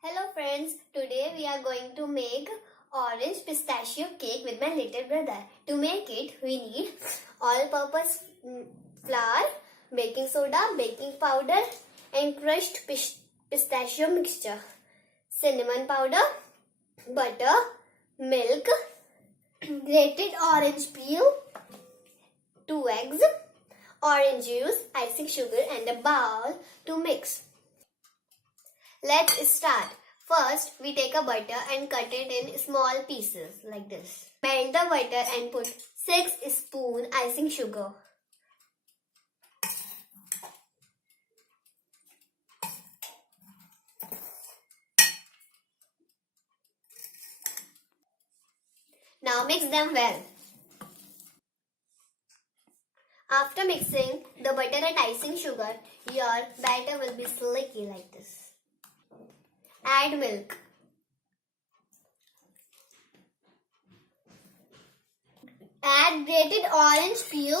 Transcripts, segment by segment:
Hello friends, today we are going to make orange pistachio cake with my little brother. To make it, we need all-purpose flour, baking soda, baking powder and crushed pistachio mixture, cinnamon powder, butter, milk, grated orange peel, 2 eggs, orange juice, icing sugar and a bowl to mix. Let's start. First, we take a butter and cut it in small pieces like this. Melt the butter and put 6 spoons icing sugar. Now mix them well. After mixing the butter and icing sugar, your batter will be slicky like this. Add milk. Add grated orange peel.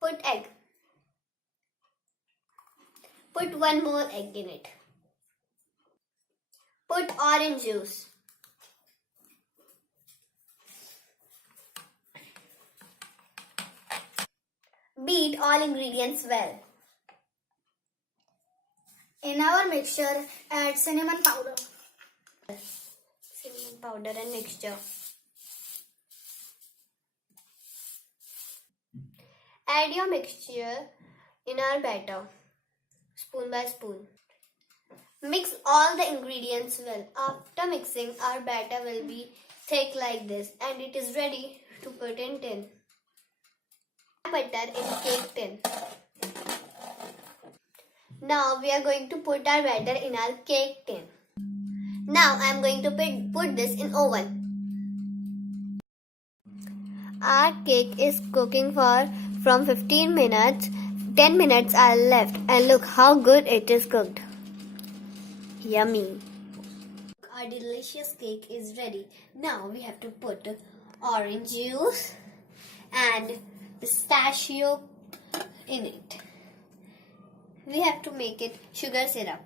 Put egg. Put 1 more egg in it. Put orange juice. Beat all ingredients well. In our mixture, add cinnamon powder. Cinnamon powder and mixture. Add your mixture in our batter, spoon by spoon. Mix all the ingredients well. After mixing, our batter will be thick like this and it is ready to put in tin. Butter in cake tin. Now we are going to put our batter in our cake tin. Now I am going to put this in oven. Our cake is cooking from 15 minutes. 10 minutes are left and look how good it is cooked. Yummy. Our delicious cake is ready. Now we have to put orange juice and pistachio in it. We have to make it sugar syrup.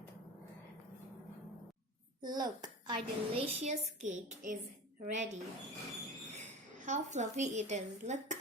Look, our delicious cake is ready. How fluffy it is, look.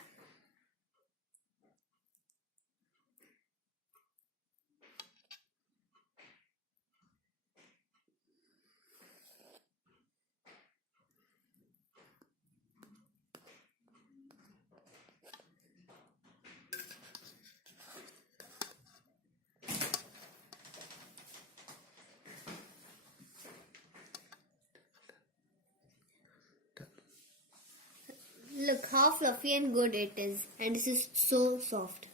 Look how fluffy and good it is, and this is so soft.